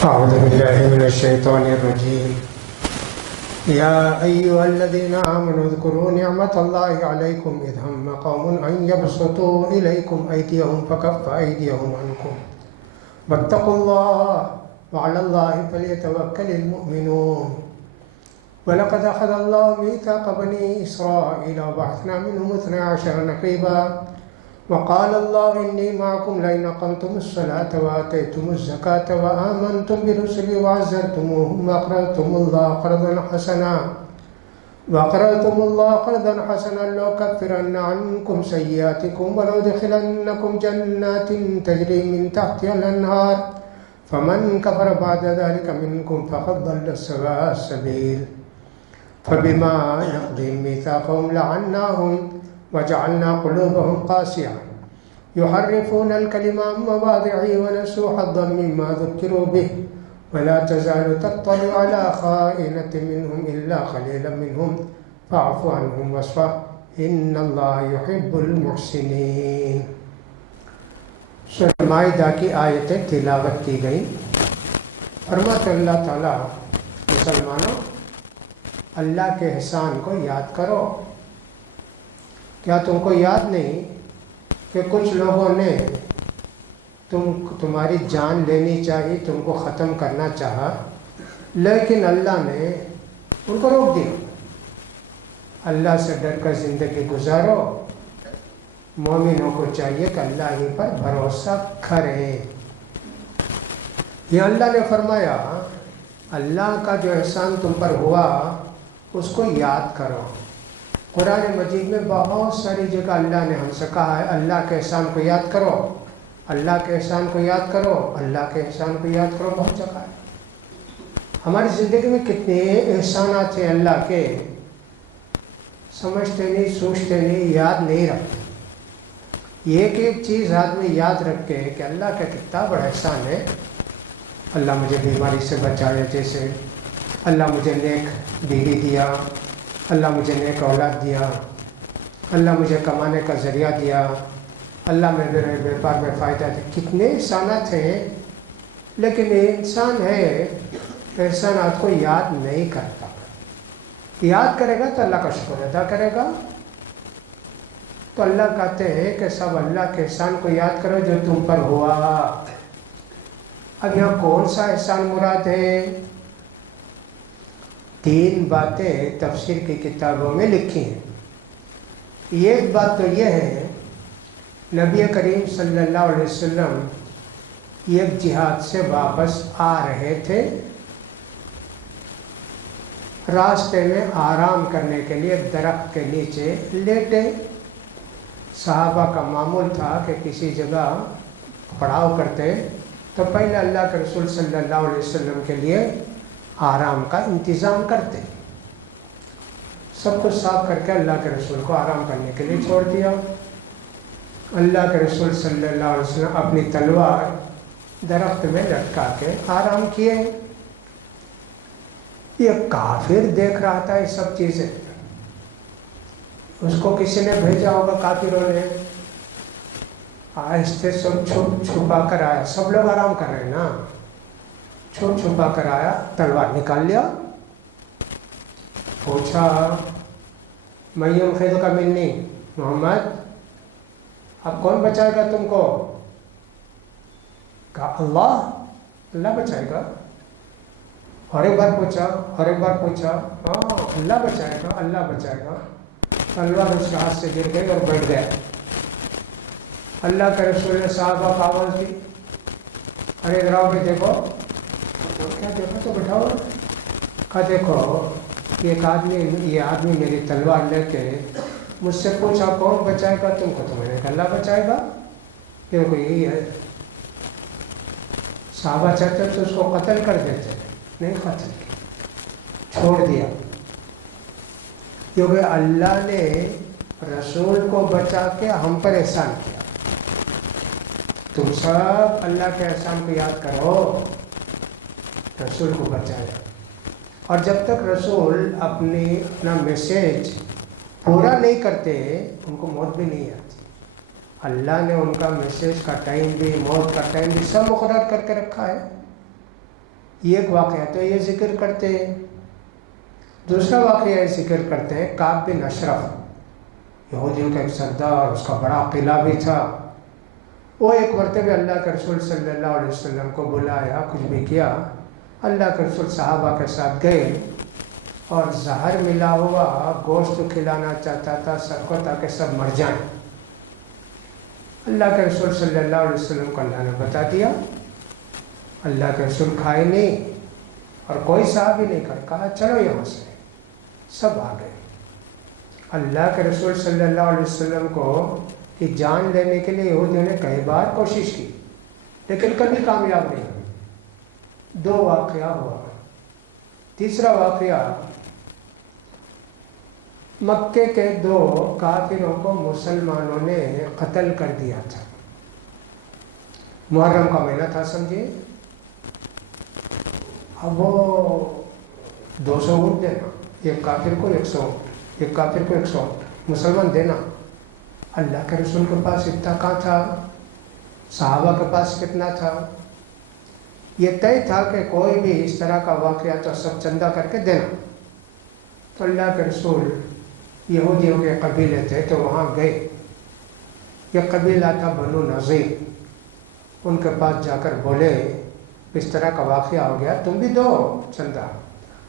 أعوذ بالله من الشيطان الرجيم. يا أيها الذين آمنوا اذكروا نعمة الله عليكم إذ هم قوم أن يبسطوا إليكم أيديهم فكف أيديهم عنكم واتقوا الله وعلى الله فليتوكل المؤمنون. ولقد أخذ الله ميثاق بني إسرائيل وبعثنا منهم 12 نقيبا وقال الله إني معكم لئن أقمتم الصلاة وآتيتم الزكاة وآمنتم برسلي وعزرتموهم وأقرضتم الله قرضا حسنا لأكفرن عنكم سيئاتكم ولأدخلنكم جنات تجري من تحتها الأنهار فمن كفر بعد ذلك منكم فقد ضل سواء السبيل. فبما نقضهم ميثاقهم لعناهم وجعلنا قلوبهم قاسية يحرفون الكلم عن مواضعه ونسوا حظا مما ذكروا به ولا تزال تطلع على خائنة منهم إلا قليلا منهم فاعف عنهم واصفح إن الله يحب المحسنين. سورہ مائدہ کی آیتیں تلاوت کی گئیں. فرماتے اللہ تعالیٰ مسلمانوں اللہ کے احسان کو یاد کرو. کیا تم کو یاد نہیں کہ کچھ لوگوں نے تمہاری جان لینی چاہی، تم کو ختم کرنا چاہا، لیکن اللہ نے ان کو روک دیا. اللہ سے ڈر کر زندگی گزارو. مومنوں کو چاہیے کہ اللہ ہی پر بھروسہ کریں. یہ اللہ نے فرمایا اللہ کا جو احسان تم پر ہوا اس کو یاد کرو. قرآن مجید میں بہت ساری جگہ اللہ نے ہم سے کہا ہے اللہ کے احسان کو یاد کرو، اللہ کے احسان کو یاد کرو، اللہ کے احسان کو یاد کرو. بہت جگہ ہے. ہماری زندگی میں کتنے احسانات ہیں اللہ کے، سمجھتے نہیں، سوچتے نہیں، یاد نہیں رکھتے. ایک ایک چیز آدمی یاد رکھے کہ اللہ کا کتنا بڑا احسان ہے. اللہ مجھے بیماری سے بچایا، جیسے اللہ مجھے نیک بیوی دیا، اللہ مجھے نیک اولاد دیا، اللہ مجھے کمانے کا ذریعہ دیا، اللہ میں میرے بیپار میں فائدہ دیا. کتنے احسانات ہیں، لیکن انسان ہے احسانات کو یاد نہیں کرتا. یاد کرے گا تو اللہ کا شکر ادا کرے گا. تو اللہ کہتے ہیں کہ سب اللہ کے احسان کو یاد کرو جو تم پر ہوا. اب یہاں کون سا احسان مراد ہے؟ 3 باتیں تفسیر کی کتابوں میں لکھی ہیں. ایک بات تو یہ ہے نبی کریم صلی اللہ علیہ وسلم ایک جہاد سے واپس آ رہے تھے. راستے میں آرام کرنے کے لیے درخت کے نیچے لیٹے. صحابہ کا معمول تھا کہ کسی جگہ پڑاؤ کرتے تو پہلے اللہ کے رسول صلی اللہ علیہ وسلم کے لیے آرام کا انتظام کرتے. سب کچھ صاف کر کے اللہ کے رسول کو آرام کرنے کے لیے چھوڑ دیا. اللہ کے رسول صلی اللہ علیہ وسلم اپنی تلوار درخت میں لٹکا کے آرام کیے. یہ کافر دیکھ رہا تھا یہ سب چیزیں. اس کو کسی نے بھیجا ہوگا کافروں نے. آہستہ سب چھپا کر آیا. سب لوگ آرام کر رہے ہیں نا. چھپا کر آیا، تلوار نکال لیا. پوچھا میں خید کا منی محمد، اب کون بچائے گا تم کو؟ کہا اللہ بچائے گا. اور ایک بار پوچھا، ہاں اللہ بچائے گا. تلوار اس کے ہاتھ سے گر گئی اور بیٹھ گیا. اللہ کے رسول نے صحابہ کو آواز دی، ارے ادھر آؤ کہ دیکھو. کیا دیکھو تو بٹھاؤ. کہا دیکھو یہ آدمی میری تلوار لے کے مجھ سے پوچھا کون بچائے گا تم کو، تو میں نے کہا اللہ بچائے گا. دیکھو یہی ہے. صحابہ چاہتے تو اس کو قتل کر دیتے، نہیں قتل کیا، چھوڑ دیا. کیونکہ اللہ نے رسول کو بچا کے ہم پر احسان کیا. تم سب اللہ کے احسان کو یاد کرو. رسول کو بچایا، اور جب تک رسول اپنا میسیج پورا نہیں کرتے ان کو موت بھی نہیں آتی. اللہ نے ان کا میسیج کا ٹائم بھی، موت کا ٹائم بھی سب مقرر کر کے رکھا ہے. یہ ایک واقعہ تو یہ ذکر کرتے ہیں. دوسرا واقعہ یہ ذکر کرتے ہیں کعب بن اشرف، یہودیوں کا ایک سردار، اس کا بڑا قلعہ بھی تھا. وہ ایک مرتبہ اللہ کے رسول صلی اللہ علیہ وسلم کو بلایا، کچھ بھی کیا. اللہ کے رسول صحابہ کے ساتھ گئے اور زہر ملا ہوا گوشت کھلانا چاہتا تھا سب کو تاکہ سب مر جائیں. اللہ کے رسول صلی اللہ علیہ وسلم کو اللہ نے بتا دیا. اللہ کے رسول کھائے نہیں اور کوئی صحابی نہیں کر، کہا چلو یہاں سے. سب آ گئے. اللہ کے رسول صلی اللہ علیہ وسلم کو کی جان لینے کے لیے یہودیوں نے کئی بار کوشش کی لیکن کبھی کامیاب نہیں ہوئی. 2 واقعہ ہوا. تیسرا واقعہ مکے کے 2 کافروں کو مسلمانوں نے قتل کر دیا تھا. محرم کا مہینہ تھا سمجھیے. اب وہ 200 اونٹ دینا، ایک کافر کو 100 اونٹ، ایک کافر کو 100 اونٹ مسلمان دینا. اللہ کے رسول کے پاس اتنا کہاں تھا، صحابہ کے پاس کتنا تھا. یہ طے تھا کہ کوئی بھی اس طرح کا واقعہ تو سب چندہ کر کے دینا. تو اللہ کے رسول یہودیوں کے قبیلے تھے تو وہاں گئے. یہ قبیلہ تھا بنو نذیر. ان کے پاس جا کر بولے اس طرح کا واقعہ ہو گیا، تم بھی دو چندہ.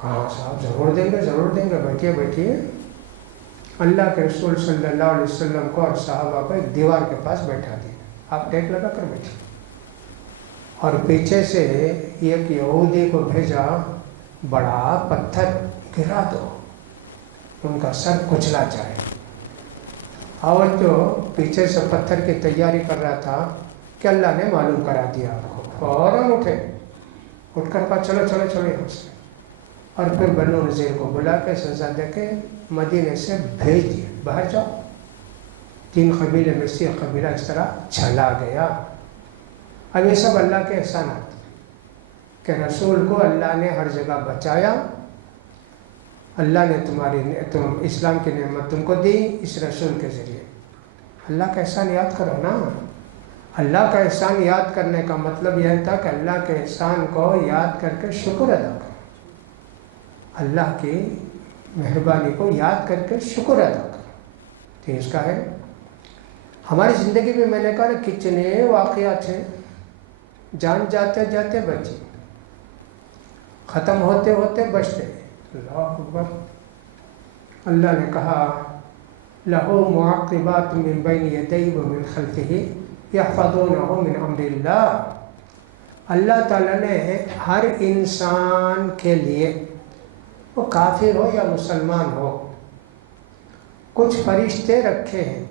کہاں صاحب ضرور دیں گے ضرور دیں گے، بیٹھیے بیٹھیے. اللہ کے رسول صلی اللہ علیہ وسلم کو اور صحابہ کو ایک دیوار کے پاس بیٹھا دیا. آپ ٹیک لگا کر بیٹھے اور پیچھے سے ایک یہودی کو بھیجا، بڑا پتھر گرا دو، ان کا سر کچلا جائے. اور جو پیچھے سے پتھر کی تیاری کر رہا تھا کہ اللہ نے معلوم کرا دیا آپ کو. فوراً اٹھے، اٹھ کر کہا چلو چلو چلو یہاں سے. اور پھر بنو نذیر کو بلا کے سزا دے کے مدینے سے بھیج دیے، باہر جاؤ. 3 قبیلے میں سے ایک قبیلہ اس طرح چلا گیا. اب یہ سب اللہ کے احسانات کہ رسول کو اللہ نے ہر جگہ بچایا. اللہ نے تم اسلام کی نعمت تم کو دی اس رسول کے ذریعے. اللہ کا احسان یاد کرو نا. اللہ کا احسان یاد کرنے کا مطلب یہ تھا کہ اللہ کے احسان کو یاد کر کے شکر ادا کرو. اللہ کی مہربانی کو یاد کر کے شکر ادا کرو. تو اس کا ہے ہماری زندگی میں، میں نے کہا کتنے واقعات ہیں، جان جاتے جاتے بچی، ختم ہوتے ہوتے بچتے. اللہ اکبر. اللہ نے کہا لَهُ مُعَقِّبَاتٌ مِّن بَيْنِ يَدَيْهِ وَمِنْ خَلْفِهِ يَحْفَظُونَهُ مِنْ أَمْرِ اللَّهِ. اللہ تعالیٰ نے ہر انسان کے لیے، وہ کافر ہو یا مسلمان ہو، کچھ فرشتے رکھے ہیں.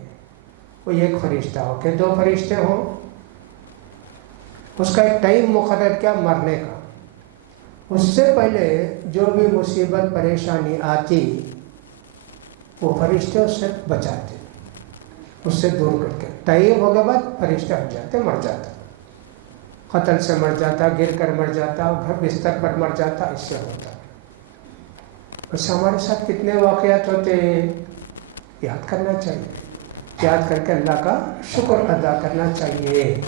کوئی ایک فرشتہ ہو کہ 2 فرشتے ہوں، اس کا ایک ٹائم مقرر کیا مرنے کا. اس سے پہلے جو بھی مصیبت پریشانی آتی وہ فرشتے اس سے بچاتے، اس سے دور کر کے. ٹائم ہوگے بعد فرشتے ہٹ جاتے، مر جاتا، قتل سے مر جاتا، گر کر مر جاتا، گھر بستر پر مر جاتا. اس سے ہوتا. بس ہمارے ساتھ کتنے واقعات ہوتے ہیں، یاد کرنا چاہیے. یاد کر کے اللہ کا شکر ادا کرنا چاہیے.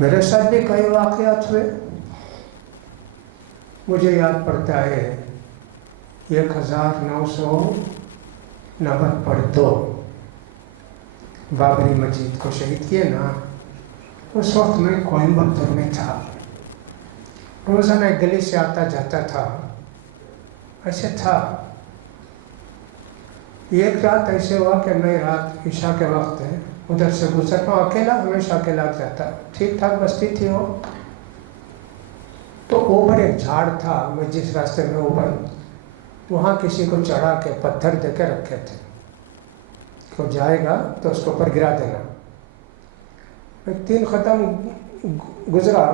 میرے ساتھ بھی کئی واقعات ہوئے. مجھے یاد پڑتا ہے 1992 بابری مسجد کو شہید کیے نا. اس وقت میں کوئمبٹور میں تھا. روزانہ ایک گلی سے آتا جاتا تھا. ایسے تھا. ایک رات ایسے ہوا کہ میں رات عشاء کے وقت ادھر سے گزرتا ہوں، اکیلا، ہمیشہ اکیلا جاتا، ٹھیک ٹھاک بستی تھی وہ. تو اوپر ایک جھاڑ تھا، میں جس راستے میں اوپر، وہاں کسی کو چڑھا کے پتھر دے کے رکھے تھے، کو جائے گا تو اس کو اوپر گرا دینا. 3 قدم گزرا،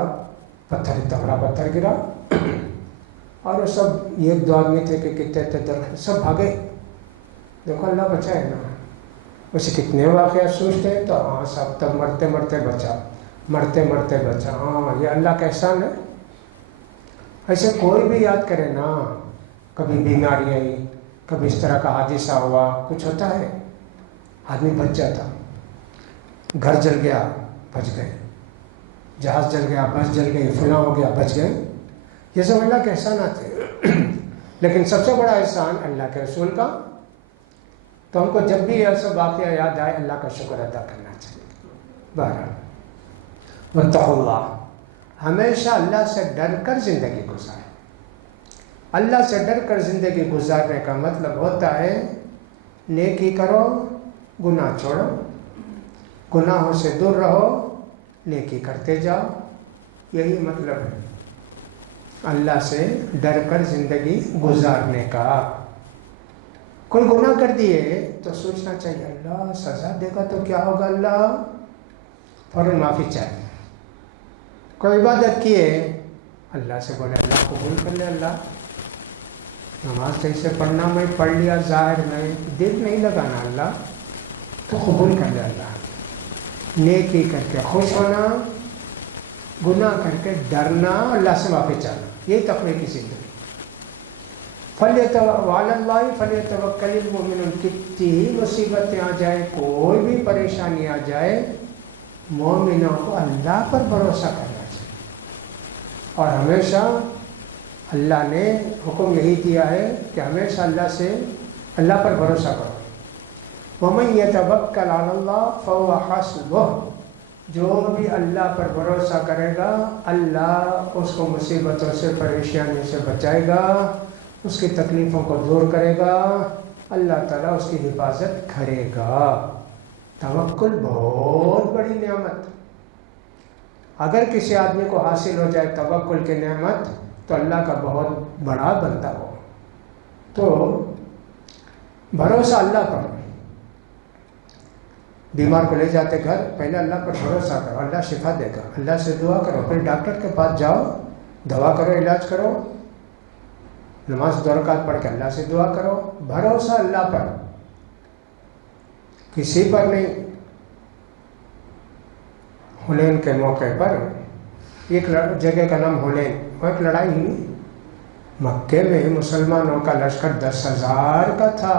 پتھر اتنا بڑا پتھر گرا اور وہ سب 1-2 آدمی تھے کہ کتنے تھے درخت، سب بھاگے. دیکھو اللہ بچائے نا. ویسے کتنے واقعات سوچتے ہیں تو ہاں سب تب مرتے مرتے بچا، مرتے مرتے بچا. ہاں یہ اللہ کا احسان ہے. ایسے کوئی بھی یاد کرے نا، کبھی بیماری آئی، کبھی اس طرح کا حادثہ ہوا، کچھ ہوتا ہے، آدمی بچ جاتا. گھر جل گیا، بچ گئے. جہاز جل گیا، بس جل گئی، فلاں ہو گیا، بچ گئے، یہ سب اللہ کے احسانات ہیں۔ لیکن سب سے بڑا احسان اللہ کے رسول کا، تو ہم کو جب بھی یہ سب واقعہ یاد آئے اللہ کا شکر ادا کرنا چاہیے۔ بہرحال واتقوا اللہ، ہمیشہ اللہ سے ڈر کر زندگی گزارے۔ اللہ سے ڈر کر زندگی گزارنے کا مطلب ہوتا ہے نیکی کرو، گناہ چھوڑو، گناہوں سے دور رہو، نیکی کرتے جاؤ، یہی مطلب ہے اللہ سے ڈر کر زندگی گزارنے کا۔ کوئی گناہ کر دیے تو سوچنا چاہیے اللہ سزا دے گا تو کیا ہوگا، اللہ فوراً معافی چاہیے۔ کوئی عبادت کیے اللہ سے بولے اللہ قبول کر لے، اللہ نماز جیسے پڑھنا میں پڑھ لیا ظاہر میں، دل نہیں لگانا، اللہ تو قبول کر لے۔ اللہ نیکی کر کے خوش ہونا، گناہ کر کے ڈرنا، اللہ سے معافی چاہنا، یہی تقوی کی زندگی۔ وعلی اللہ فلیتوکل المؤمنون، کتنی ہی مصیبتیں آ جائے، کوئی بھی پریشانی آ جائے، مومنوں کو اللہ پر بھروسہ کرنا چاہیے۔ اور ہمیشہ اللہ نے حکم یہی دیا ہے کہ ہمیشہ اللہ پر بھروسہ کرو۔ وَمَن يَتَوَکَّلْ عَلَى اللَّهِ فَهُوَ حَسْبُهُ، جو بھی اللہ پر بھروسہ کرے گا اللہ اس کو مصیبتوں سے، پریشانی سے بچائے گا، اس کی تکلیفوں کو دور کرے گا، اللہ تعالیٰ اس کی حفاظت کرے گا۔ توکل بہت بڑی نعمت، اگر کسی آدمی کو حاصل ہو جائے توکل کی نعمت تو اللہ کا بہت بڑا بندہ ہو۔ تو بھروسہ اللہ پر، بیمار کو لے جاتے گھر، پہلے اللہ پر بھروسہ کرو، اللہ شفا دے گا، اللہ سے دعا کرو، پھر ڈاکٹر کے پاس جاؤ، دوا کرو، علاج کرو، نماز 2 رکعت پڑھ کے اللہ سے دعا کرو۔ بھروسہ اللہ پر، کسی پر نہیں۔ حنین کے موقع پر ایک جگہ کا نام حنین، وہ ایک لڑائی ہوئی، مکے میں مسلمانوں کا لشکر 10,000 کا تھا۔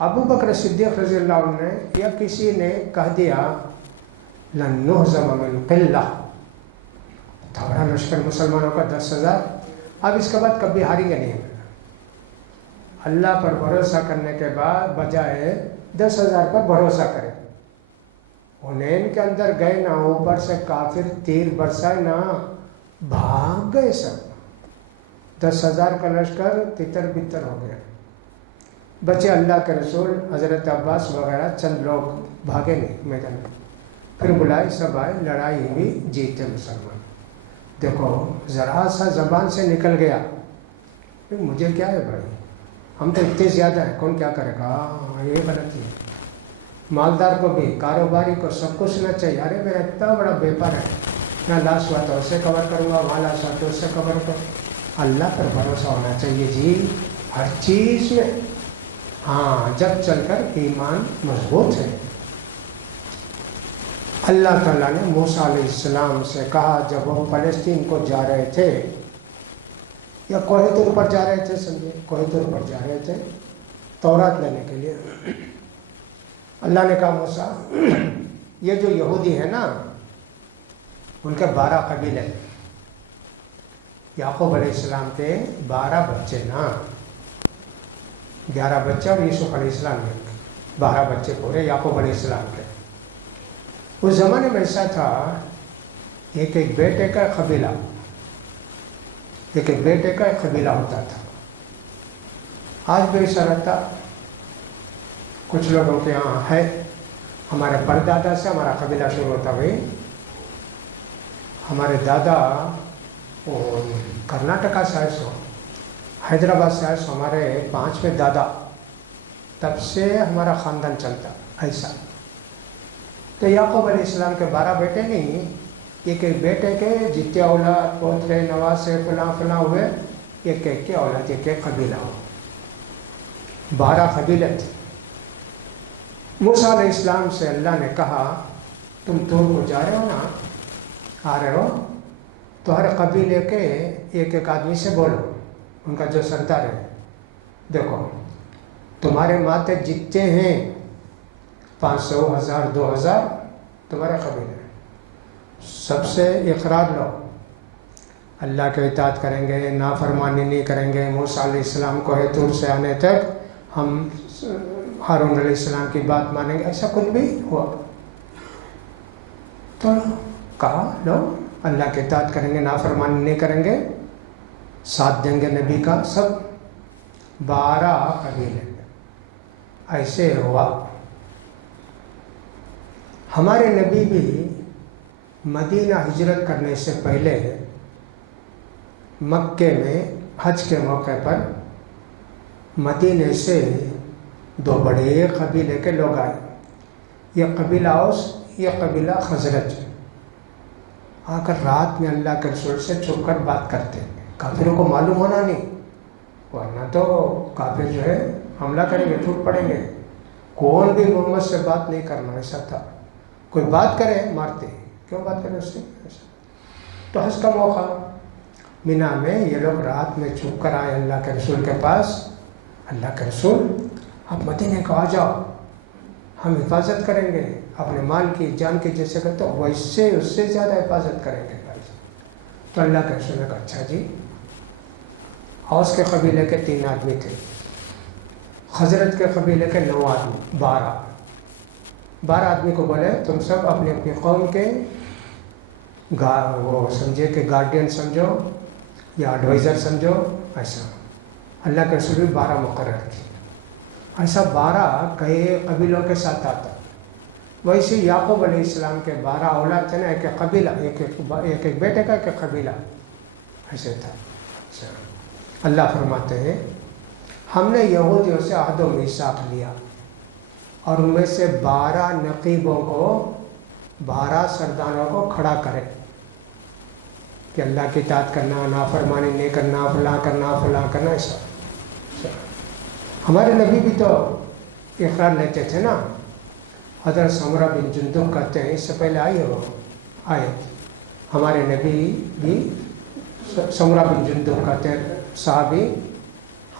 ابو بکر صدیق رضی اللہ عنہ نے یا کسی نے کہہ دیا لن نہزم من قلہ، تھوڑا لشکر مسلمانوں کا 10,000، اب اس کے بعد کبھی ہاریں گے نہیں۔ اللہ پر بھروسہ کرنے کے بعد بجائے 10,000 پر بھروسہ کرے۔ حنین کے اندر گئے نا، اوپر سے کافر تیر برسائے نا، بھاگ گئے سب، 10,000 کا لشکر تتر بتر ہو گیا، بچے اللہ کے رسول حضرت عباس وغیرہ چند لوگ بھاگے نہیں میدان میں، پھر بلائے سب آئے، لڑائی ہوئی، جیتے مسلمان۔ دیکھو ذرا سا زبان سے نکل گیا مجھے کیا ہے بھائی، ہم تو اتنے زیادہ ہیں، کون کیا کرے گا، یہ غلطی ہے۔ مالدار کو بھی، کاروباری کو، سب کو سننا چاہیے، ارے میرا اتنا بڑا بیپار ہے، میں لاس ہوا تو اسے کور کروں گا، وہاں لاس ہوا تو اسے کور کروں۔ اللہ پر بھروسہ ہونا چاہیے جی ہر چیز میں، ہاں جب چل کر ایمان مضبوط ہے۔ اللہ تعالیٰ نے موسیٰ علیہ السلام سے کہا جب وہ فلسطین کو جا رہے تھے، یا کوہ طور پر جا رہے تھے، سمجھے کوہ طور پر جا رہے تھے تورات لینے کے لیے، اللہ نے کہا موسیٰ یہ جو یہودی ہیں نا ان کے 12 قبیلے، یعقوب علیہ السلام کے 12 بچے نا، 11 بچے اور یوسف علیہ السلام کے 12 بچے پورے یعقوب علیہ السلام کے۔ اس زمانے میں ایسا تھا ایک بیٹے کا قبیلہ، ایک بیٹے کا ایک قبیلہ ہوتا تھا۔ آج بھی ایسا رہتا، کچھ لوگوں کے یہاں ہے، ہمارے پردادا سے ہمارا قبیلہ شروع ہوتا ہوئی، ہمارے دادا وہ کرناٹکا سے آئے سو، حیدرآباد سے آئے سو، ہمارے 5ویں دادا، تب سے ہمارا خاندان چلتا ایسا۔ تو یعقوب علیہ السلام کے 12 بیٹے نہیں، ایک ایک بیٹے کے جتنے اولاد پوترے نواسے فلاں فلاں ہوئے، ایک ایک کے اولاد، ایک ایک قبیلہ ہو، 12 قبیلے تھے۔ موسیٰ علیہ السلام سے اللہ نے کہا تم طور کو جا رہے ہو نا، آ رہے ہو تو ہر قبیلے کے ایک ایک آدمی سے بولو، ان کا جو سردار ہے، دیکھو تمہارے ماتے جتنے ہیں 500 1000 2000 تمہارے قبیلے ہیں، سب سے اقرار لو، اللہ کے اطاعت کریں گے، نافرمانی نہیں کریں گے۔ موسیٰ علیہ السلام کو ہے طور سے آنے تک ہم ہارون علیہ السلام کی بات مانیں گے، ایسا کچھ بھی ہوا؟ تو کہا لو اللہ کے اطاعت کریں گے، نافرمانی نہیں کریں گے، ساتھ دیں گے نبی کا۔ سب 12 قبیلے ایسے ہوا۔ ہمارے نبی بھی مدینہ ہجرت کرنے سے پہلے مکے میں حج کے موقع پر مدینے سے 2 بڑے قبیلے کے لوگ آئے، یہ قبیلہ اوس، یہ قبیلہ خزرج۔ آ کر رات میں اللہ کے رسول سے چھپ کر بات کرتے، کافروں کو معلوم ہونا نہیں، ورنہ تو کافر جو ہے حملہ کریں گے، ٹوٹ پڑیں گے۔ کون بھی محمد سے بات نہیں کرنا، ایسا تھا۔ کوئی بات کرے مارتے، کیوں بات کرے اس سے؟ تو حج کا موقع، مینا میں یہ لوگ رات میں چھپ کر آئے اللہ کے رسول کے پاس۔ اللہ کے رسول آپ مدینے کو آ جاؤ، ہم حفاظت کریں گے اپنے مال کی، جان کی، جیسے کرتے ہو ویسے اس سے زیادہ حفاظت کریں گے۔ تو اللہ کے رسول نے کہا اچھا جی۔ اوس کے قبیلے کے 3 آدمی تھے، خزرج کے قبیلے کے 9 آدمی، 12 آدمی کو بولے تم سب اپنی اپنی قوم کے وہ سمجھے کہ گارڈین سمجھو یا ایڈوائزر سمجھو، ایسا اللہ کے رسول بھی 12 مقرر کی۔ ایسا 12 کئی قبیلوں کے ساتھ آتا۔ ویسے یعقوب علیہ السلام کے 12 اولاد تھے نا، ایک ایک قبیلہ، ایک بیٹے کا ایک قبیلہ، ایسے تھا۔ اللہ فرماتے ہیں ہم نے یہودیوں سے عہد و میثاق لیا اور ان میں سے 12 نقیبوں کو، 12 سرداروں کو کھڑا کرے کہ اللہ کی اطاعت کرنا، نافرمانی نہیں کرنا، فلاں کرنا، فلاں کرنا، ایسا۔ ہمارے نبی بھی تو اقرار لیتے تھے نا۔ حضرت سمرہ بن جندب کہتے ہیں، اس سے پہلے آئی ہو آیت، ہمارے نبی بھی سمرہ بن جندب کہتے ہیں صحابی،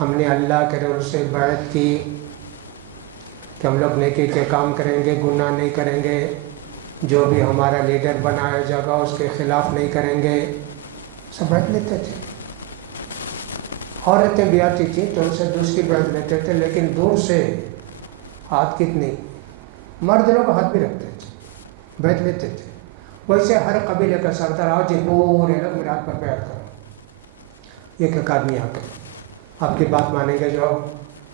ہم نے اللہ کے رسول سے بیعت کی کہ ہم لوگ نیکی کے کام کریں گے، گناہ نہیں کریں گے، جو بھی ہمارا لیڈر بنایا جائے گا اس کے خلاف نہیں کریں گے، سب بیعت لیتے تھے۔ عورتیں بھی آتی تھیں تو ان سے دوسری بیعت لیتے تھے، لیکن دور سے، ہاتھ کتنی، مرد لوگ ہاتھ بھی رکھتے تھے، بیعت لیتے تھے۔ ویسے ہر قبیلے کا سردار آؤ جی پورے لوگ میرے ہاتھ پر بیعت کرو، ایک ایک آدمی آ کر آپ کی بات مانیں گے، جو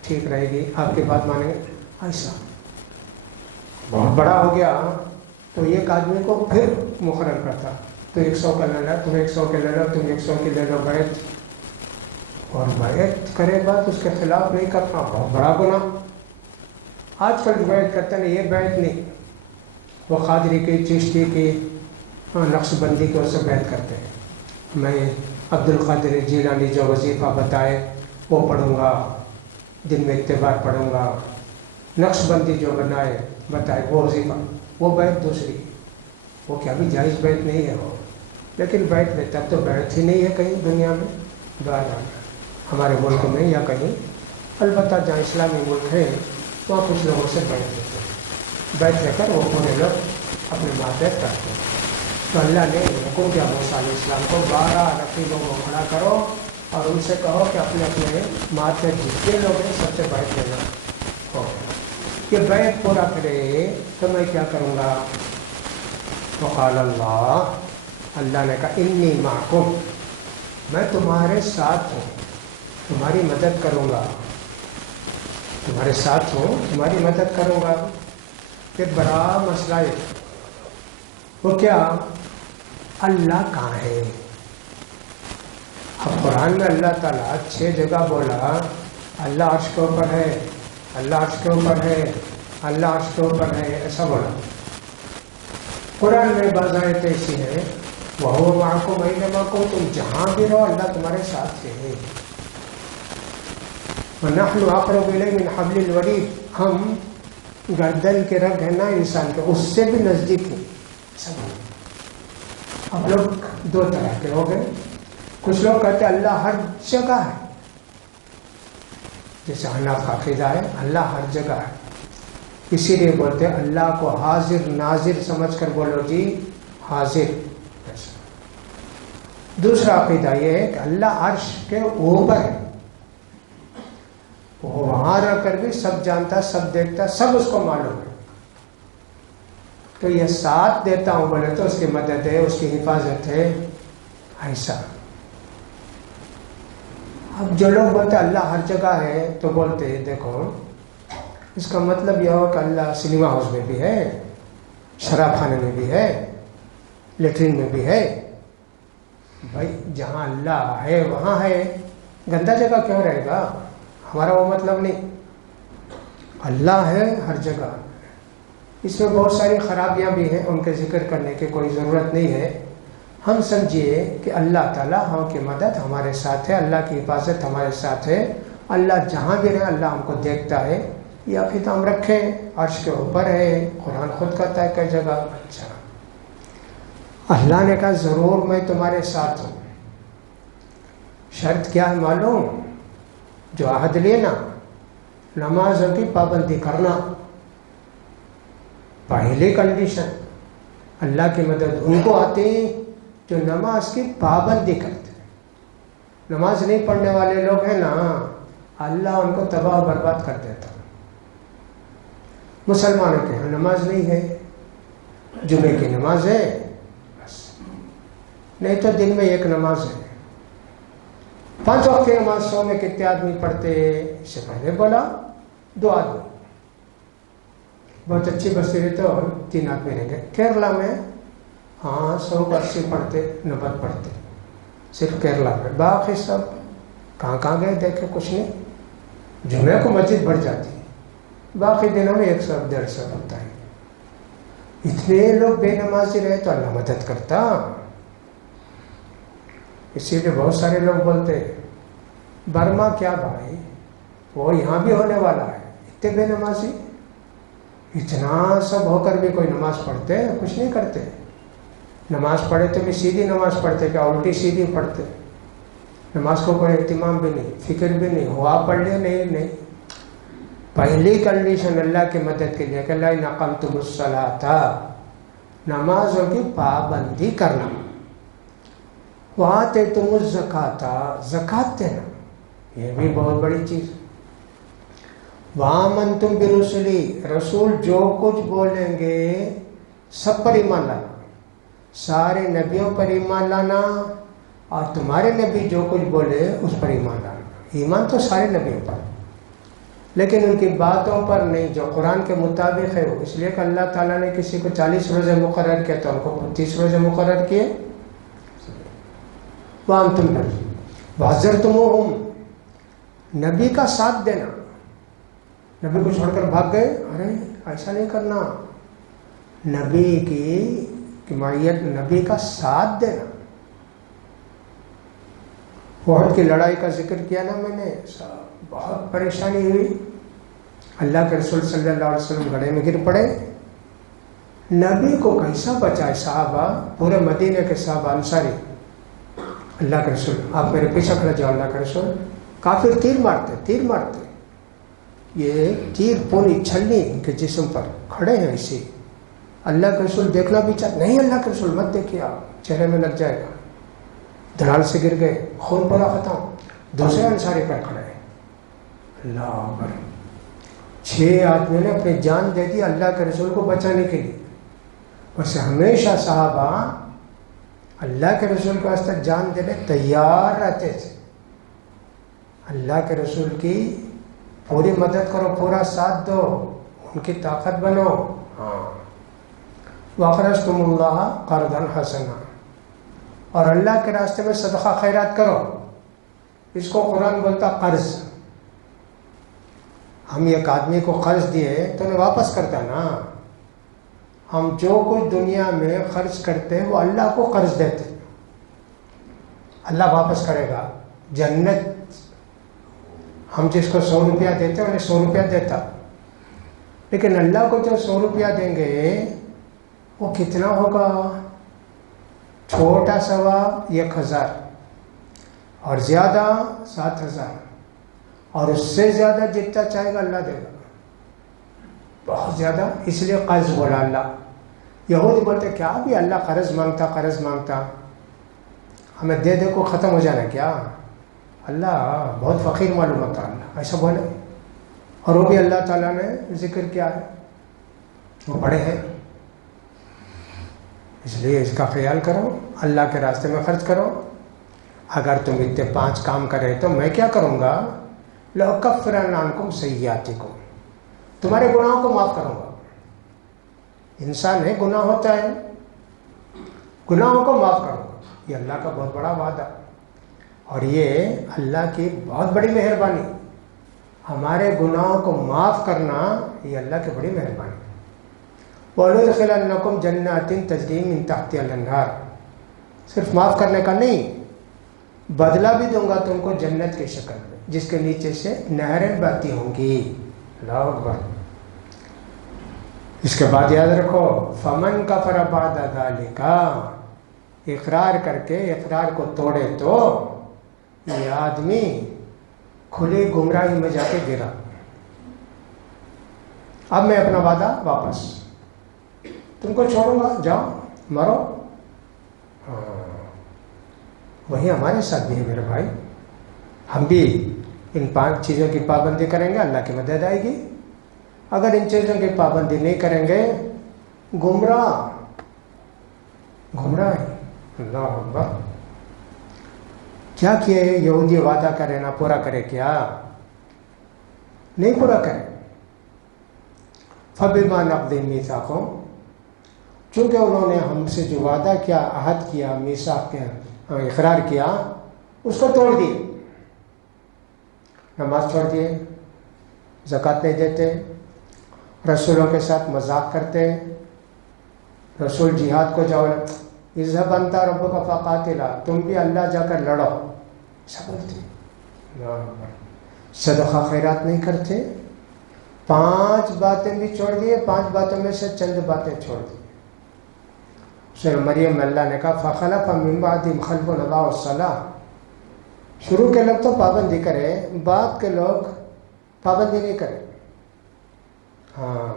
ٹھیک رہے گی آپ کی بات مانیں گے۔ ایسا بہت بڑا ہو گیا تو ایک آدمی کو پھر مقرر کرتا، تو 100 کا لے لو، تم 100 کے لے لو، تم 100 کی لے لو بیعت، اور بیعت کرے بات اس کے خلاف نہیں کرنا، بہت بڑا گناہ۔ آج کل جو بیعت کرتے ہیں یہ بیعت نہیں، وہ قادری کی، چشتی کی، نقش بندی کی، اس سے بیعت کرتے ہیں۔ میں عبد القادر جیلانی جو وظیفہ بتائے وہ پڑھوں گا، دن میں اتبار پڑھوں گا، نقش بندی جو بتائے وہ وظیفہ، وہ بیعت دوسری، وہ کیا بھی جائز بیعت نہیں ہے وہ، لیکن بیعت لیتا تو بیعت ہی نہیں ہے کہیں دنیا میں، ہمارے ملک میں یا کہیں، البتہ جہاں اسلامی ملک ہے وہاں کچھ لوگوں سے بیعت لیتے ہیں، بیعت لے کر وہ پورے لوگ اپنے ماتحت کرتے ہیں۔ تو اللہ نے حکم دیا موسیٰ علیہ السلام کو 12 رقیبوں کو کھڑا کرو اور ان سے کہو کہ اپنے اپنے ماتحت جتنے لوگ ہیں سب سے بیعت لینا ہو، کہ بیعت پورا کرے تو میں کیا کروں گا؟ وقال اللہ نے کہا انی معکم، میں تمہارے ساتھ ہوں، تمہاری مدد کروں گا، تمہارے ساتھ ہوں، تمہاری مدد کروں گا۔ پھر بڑا مسئلہ ہے، وہ کیا؟ اللہ کہاں ہے؟ اب قرآن میں اللہ تعالیٰ 6 جگہ بولا اللہ عرش کے اوپر ہے، اللہ عرش کے اوپر ہے، اللہ عرش کے اوپر ہے، ایسا بولا۔ قرآن میں بعض آیتیں ایسی ہیں وَهُوَ مَعَكُمْ أَيْنَمَا كُنتُمْ، تم جہاں بھی رہو اللہ تمہارے ساتھ ہے۔ وَنَحْنُ أَقْرَبُ إِلَيْهِ مِنْ حَبْلِ الْوَرِيدِ، ہم گردن کے رگ ہے نا انسان کے، اس سے بھی نزدیک ہیں۔ اب لوگ 2 طرح کے ہو گئے، کچھ لوگ کہتے ہیں اللہ ہر جگہ ہے، جیسے حناف کا عقیدہ ہے اللہ ہر جگہ ہے، اسی لیے بولتے ہیں اللہ کو حاضر ناظر سمجھ کر بولو جی، حاضر. دوسرا عقیدہ یہ ہے کہ اللہ عرش کے اوپر ہے، وہ وہاں رہ کر بھی سب جانتا، سب دیکھتا، سب اس کو معلوم ہے. تو یہ ساتھ دیتا ہوں بولے تو اس کی مدد ہے، اس کی حفاظت ہے، ایسا. اب جو لوگ بولتے اللہ ہر جگہ ہے تو بولتے ہیں دیکھو اس کا مطلب یہ ہو کہ اللہ سنیما ہاؤس میں بھی ہے، شراب خانے میں بھی ہے، لیٹرین میں بھی ہے. بھائی جہاں اللہ ہے وہاں ہے، گندا جگہ کیوں رہے گا؟ ہمارا وہ مطلب نہیں. اللہ ہے ہر جگہ. اس میں بہت ساری خرابیاں بھی ہیں، ان کے ذکر کرنے کی کوئی ضرورت نہیں ہے. ہم سمجھیے کہ اللہ تعالیٰ ہم کی مدد ہمارے ساتھ ہے، اللہ کی حفاظت ہمارے ساتھ ہے. اللہ جہاں بھی رہے اللہ ہم کو دیکھتا ہے، یہ عقیدہ ہم رکھیں. عرش کے اوپر ہے، قرآن خود کہتا ہے کئی جگہ. اچھا اللہ نے کہا ضرور میں تمہارے ساتھ ہوں. شرط کیا ہے معلوم؟ جو عہد لیے نا، نمازوں کی پابندی کرنا. پہلی کنڈیشن اللہ کی مدد ان کو آتی جو نماز کی پابندی کرتے. نماز نہیں پڑھنے والے لوگ ہیں نا، اللہ ان کو تباہ و برباد کر دیتا. مسلمانوں کے ہاں نماز نہیں ہے، جمعے کی نماز ہے بس، نہیں تو دن میں ایک نماز ہے. 5 وقت کی نماز 100 میں کتنے آدمی پڑھتے؟ اس سے پہلے بولا 2 آدمی. بہت اچھی بستی رہتے اور 3 آدمی رہ گئے. کیرلا میں ہاں 100 کو 80 پڑھتے، 90 پڑھتے صرف کیرلا میں. باقی سب کہاں کہاں گئے دیکھے کچھ نہیں. جمعے کو مسجد بڑھ جاتی ہے، باقی دنوں میں 100 150 ہوتا ہے. اتنے لوگ بے نمازی رہے تو اللہ مدد کرتا. اسی لیے بہت سارے لوگ بولتے برما کیا بھائی، وہ یہاں بھی ہونے والا ہے. اتنے بے نمازی، اتنا سب ہو کر بھی کوئی نماز پڑھتے کچھ نہیں کرتے. نماز پڑھے تو بھی سیدھی نماز پڑھتے، کیا الٹی سیدھی پڑھتے. نماز کو کوئی اہتمام بھی نہیں، فکر بھی نہیں. ہوا پڑھ لیا نہیں. پہلی کنڈیشن اللہ کی مدد کے لیے کہ اللہ اقمتم الصلاۃ، نمازوں کی پابندی کرنا. وآتیتم الزکاۃ، زکات دینا، یہ بھی بہت بڑی چیز. وآمنتم برسلی، رسول جو کچھ بولیں گے سب پر ایمان لانا، سارے نبیوں پر ایمان لانا، اور تمہارے نبی جو کچھ بولے اس پر ایمان لانا. ایمان تو سارے نبیوں پر، لیکن ان کی باتوں پر نہیں جو قرآن کے مطابق ہے وہ. اس لیے کہ اللہ تعالیٰ نے کسی کو 40 روزے مقرر کیا تو ان کو 30 روزے مقرر کیے. وانتم وحذرتموہم، نبی کا ساتھ دینا. نبی کو چھوڑ کر بھاگ گئے، ارے ایسا نہیں کرنا. نبی کی معیت، نبی کا ساتھ دینا. احد کی لڑائی کا ذکر کیا نا میں نے، بہت پریشانی ہوئی. اللہ کے رسول صلی اللہ علیہ وسلم گڑھے میں گر پڑے. نبی کو کیسا بچائے صحابہ، پورے مدینے کے صحابہ انصاری. اللہ کے رسول آپ میرے پیچھے کھڑے جاؤ. اللہ کے رسول کافر تیر مارتے. یہ تیر پوری چھلنی ان کے جسم پر کھڑے ہیں اسی. اللہ کے رسول دیکھنا بھی چاہتے نہیں. اللہ کے رسول مت دیکھیے، آپ چہرے میں لگ جائے گا. دھڑال سے گر گئے، خون پورا ختم. دوسرے انصاری پر کھڑے ہیں. اللہ اکبر. 6 آدمیوں نے اپنی جان دے دی اللہ کے رسول کو بچانے کے لیے. ویسے ہمیشہ صحابہ اللہ کے رسول کے واسطے جان دینے تیار رہتے تھے. اللہ کے رسول کی پوری مدد کرو، پورا ساتھ دو، ان کی طاقت بنو. ہاں وَأَقْرَضْتُمُ اللَّهَ قَرْضًا حَسَنًا، اور اللہ کے راستے میں صدقہ خیرات کرو. اس کو قرآن بولتا قرض. ہم ایک آدمی کو قرض دیے تو انہیں واپس کرتا نا. ہم جو کچھ دنیا میں خرچ کرتے ہیں وہ اللہ کو قرض دیتے، اللہ واپس کرے گا. جنت ہم جس کو 100 روپیہ دیتے ہیں انہیں 100 روپیہ دیتا، لیکن اللہ کو جو 100 روپیہ دیں گے وہ کتنا ہوگا؟ چھوٹا سوا 1000 اور زیادہ 7000، اور اس سے زیادہ جتنا چاہے گا اللہ دے گا، بہت زیادہ. اس لیے قرض بولا اللہ. یہودی بولتے کیا بھی اللہ قرض مانگتا ہمیں دے دے کو ختم ہو جانا کیا؟ اللہ بہت فقیر معلوم ہوتا اللہ، ایسا بولے. اور وہ بھی اللہ تعالیٰ نے ذکر کیا ہے، وہ بڑے ہیں. اس لیے اس کا خیال کرو، اللہ کے راستے میں خرچ کرو. اگر تم اتنے 5 کام کرے تو میں کیا کروں گا؟ لَأُكَفِّرَنَّ عَنْكُمْ سَيِّئَاتِكُمْ، تمہارے گناہوں کو معاف کروں گا. انسان ہے، گناہ ہوتا ہے، گناہوں کو معاف کروں گا. یہ اللہ کا بہت بڑا وعدہ، اور یہ اللہ کی بہت بڑی مہربانی. ہمارے گناہوں کو معاف کرنا یہ اللہ کی بڑی مہربانی. وَلَيُدْخِلَنَّكُمْ جَنَّاتٍ تَجْرِي مِن تَحْتِهَا الْأَنْهَارُ، صرف معاف کرنے کا نہیں، بدلہ بھی دوں گا تم کو جنت کی شکل میں، جس کے نیچے سے نہریں بہتی ہوں گی. اللہ اکبر. اس کے بعد یاد رکھو فَمَنْ كَفَرَ بَعْدَ ذَلِكَ، اقرار کر کے اقرار کو توڑے تو یہ آدمی کھلی گمراہی میں جا کے گرا. اب میں اپنا وعدہ واپس، تم کو چھوڑوں گا، جاؤ مرو. وہی ہمارے ساتھ بھی ہے میرے بھائی. ہم بھی ان 5 چیزوں کی پابندی کریں گے، اللہ کی مدد آئے گی. اگر ان چیزوں کی پابندی نہیں کریں گے، گمراہ ہے. اللہ اکبر. کیا کیے یہودی وعدہ کرے نہ پورا کرے، کیا نہیں پورا کرے. فَبِمَا نَقْضِهِمْ مِيثَاقَهُمْ، چونکہ انہوں نے ہم سے جو وعدہ کیا، عہد کیا، میثاق کیا، اقرار کیا، اس کو توڑ دیے. نماز چھوڑ دیے، زکوٰۃ نہیں دیتے، رسولوں کے ساتھ مذاق کرتے. رسول جہاد کو جاؤ، اذهب انت ربک فقاتلا، تم بھی اللہ جا کر لڑو، ایسا بولتے. صدقہ خیرات نہیں کرتے. 5 باتیں بھی چھوڑ دیے، 5 باتوں میں سے چند باتیں چھوڑ دی. سورہ مریم میں اللہ نے کہا فَخَلَفَ مِن بَعْدِهِمْ خَلْفٌ أَضَاعُوا الصَّلَاةَ، شروع کے لوگ تو پابندی کرے، بعد کے لوگ پابندی نہیں کرے. ہاں،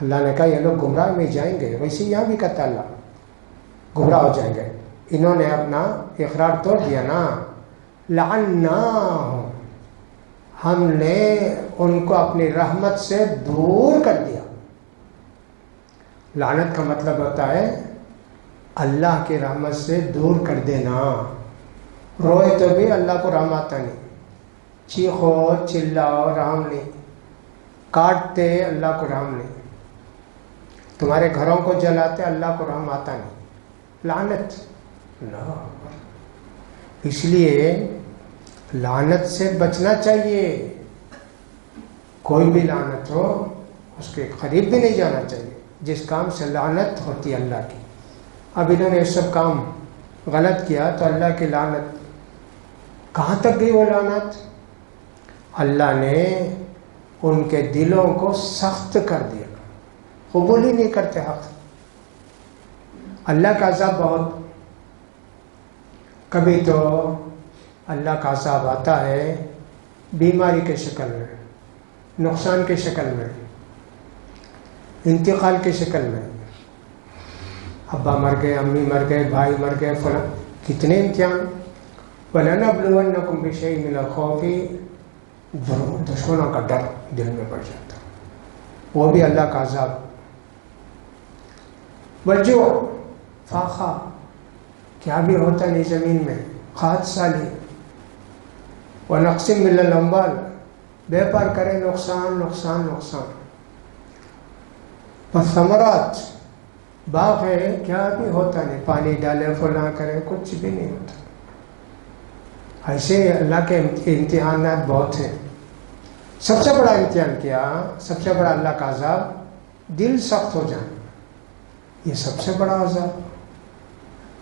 اللہ نے کہا یہ لوگ گمراہ میں جائیں گے. ویسے یہاں بھی کہتا اللہ گمراہ ہو جائیں گے. انہوں نے اپنا اقرار توڑ دیا نا. لعناہم، ہم نے ان کو اپنی رحمت سے دور کر دیا. لعنت کا مطلب ہوتا ہے اللہ کی رحمت سے دور کر دینا. روئے تو بھی اللہ کو رحم آتا نہیں، چیخو چلاؤ رحم نہیں، کاٹتے اللہ کو رحم نہیں، تمہارے گھروں کو جلاتے اللہ کو رحم آتا نہیں. لعنت. اس لیے لعنت سے بچنا چاہیے. کوئی بھی لعنت ہو اس کے قریب بھی نہیں جانا چاہیے جس کام سے لعنت ہوتی ہے اللہ کی. اب انہوں نے یہ سب کام غلط کیا تو اللہ کی لعنت کہاں تک گئی. وہ لعنت اللہ نے ان کے دلوں کو سخت کر دیا، قبول ہی نہیں کرتے حق. اللہ کا عذاب بہت. کبھی تو اللہ کا عذاب آتا ہے بیماری کے شکل میں، نقصان کی شکل میں، انتقال کی شکل میں. ابا مر گئے، امی مر گئے، بھائی مر گئے، فلاں کتنے امتحان. وَلَنَبْلُوَنَّكُمْ بِشَيْءٍ مِّنَ الْخَوْفِ، دشمنوں کا ڈر دل میں پڑ جاتا، وہ بھی اللہ کا عذاب. وَالْجُوعُ، فاقہ، کیا بھی ہوتا نہیں زمین میں، قحط سالی. وَنَقْصٍ مِّنَ الْأَمْوَالِ، بیپار کرے، نقصان نقصان نقصان. والثمرات، باغ ہے کیا بھی ہوتا نہیں، پانی ڈالے فلاں کرے کچھ بھی نہیں ہوتا. ایسے اللہ کے امتحانات بہت ہیں. سب سے بڑا امتحان کیا، سب سے بڑا اللہ کا عذاب، دل سخت ہو جانا. یہ سب سے بڑا عذاب.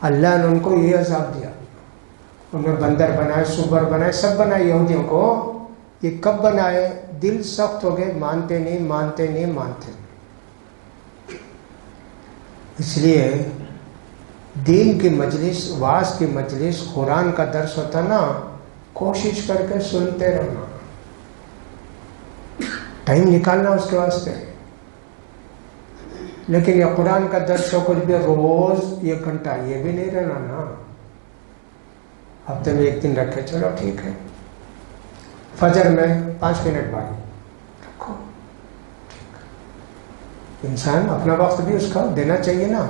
اللہ نے ان کو یہ عذاب دیا. انہیں بندر بنائے، سور بنائے، سب بنائے یہودیوں کو. یہ کب بنائے؟ دل سخت ہو گئے، مانتے نہیں مانتے نہیں مانتے. اس لیے دین کی مجلس، واعظ کی مجلس، قرآن کا درس ہوتا نا، کوشش کر کے سنتے رہنا، ٹائم نکالنا اس کے واسطے. لیکن یہ قرآن کا درس ہو کچھ بھی روز 1 گھنٹہ، یہ بھی نہیں رہنا نا، ہفتے میں 1 دن رکھے، چلو ٹھیک ہے، فجر میں 5 منٹ بعد رکھو، انسان اپنا وقت بھی اس کا دینا چاہیے نا۔